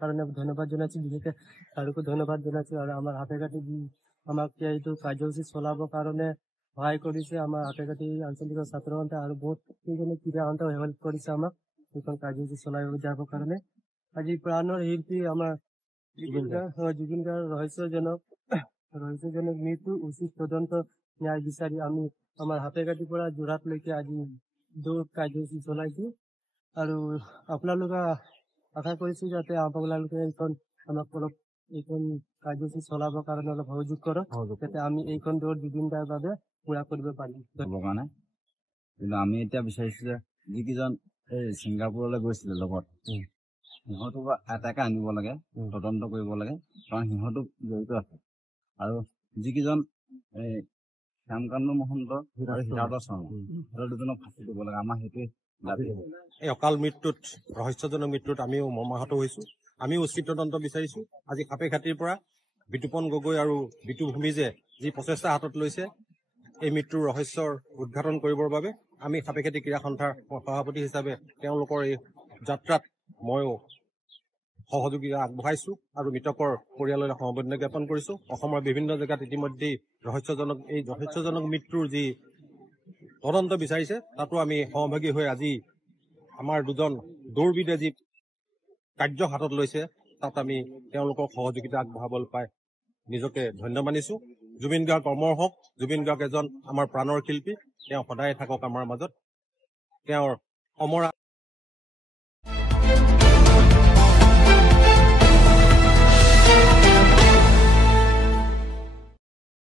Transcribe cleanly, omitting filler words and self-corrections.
কাৰণে ধন্যবাদ জনাইছো। বিশেষকৈ ছাৰকো ধন্যবাদ জনাইছো। আৰু আমাৰ হাতেকাটি আমাক এইটো কাৰ্যসূচী চলাবৰ কাৰণে সহায় কৰিছে আমাৰ হাতেকাটি আঞ্চলিক ছাত্ৰ সন্থা আৰু বহুত কেইজনে ক্ৰীড়া সন্থাও হেল্প কৰিছে আমাক এইখন কাৰ্যসূচী চলাই যাবৰ কাৰণে। আজি প্ৰাণৰ শিল্পী আমাৰ জুবিন গাৰ্গ ৰহস্যজনক মৃত্যু উচিত তদন্ত ন্যায় বিচাৰি আমি আমাৰ হাতেকাটিৰ পৰা যোৰহাটলৈকে আজি দৌৰ কাৰ্যসূচী চলাইছো। আৰু আপোনালোকে আশা কৰিছো যাতে আপোনালোকে আমাক অলপ এইখন কাৰ্যসূচী চলাবৰ কাৰণে অলপ সহযোগ কৰক, যাতে আমি এইখন দৌৰ জুবিন গাৰ্গৰ বাবে পুৰা কৰিব পাৰিম। কাৰণে কিন্তু আমি এতিয়া বিচাৰিছো যে যিকেইজন এই ছিংগাপুৰলৈ গৈছিলে লগত সিহঁতক এটাকে আনিব লাগে, তদন্ত কৰিব লাগে, কাৰণ সিহঁতো জড়িত আছে। আৰু যিকেইজন এই শ্যামকান্ত মহন্ত আৰু হিতাৰ্থ শৰ্মা সিহঁতৰ দুজনক ফাঁচি দিব লাগে। আমাৰ সেইটোৱে দাবী। এই অকাল মৃত্যুত ৰহস্যজনক মৃত্যুত আমিও মৰ্মাহত হৈছো। আমিও উচিত তদন্ত বিচাৰিছো। আজি সাপেখাতিৰ পৰা বিতুপন গগৈ আৰু বিতু ভূমিজে যি প্ৰচেষ্টা হাতত লৈছে এই মৃত্যুৰ ৰহস্যৰ উদ্ঘাটন কৰিবৰ বাবে আমি সাপেখাতি ক্ৰীড়া সন্থাৰ সভাপতি হিচাপে তেওঁলোকৰ এই যাত্ৰাত ময়ো সহযোগিতা আগবঢ়াইছো আৰু মৃতকৰ পৰিয়াললৈ সমবেদনা জ্ঞাপন কৰিছো। অসমৰ বিভিন্ন জেগাত ইতিমধ্যেই ৰহস্যজনক মৃত্যুৰ যি তদন্ত বিচাৰিছে তাতো আমি সহভাগী হৈ আজি আমাৰ দুজন দৌৰবিদে যি কাৰ্য হাতত লৈছে তাত আমি তেওঁলোকক সহযোগিতা আগবঢ়াবলৈ পাই নিজকে ধন্য মানিছো। জুবিন গাৰ্গ অমৰ হওক। জুবিন গাৰ্গ এজন আমাৰ প্ৰাণৰ শিল্পী। তেওঁ সদায় থাকক আমাৰ মাজত। তেওঁৰ অমৰ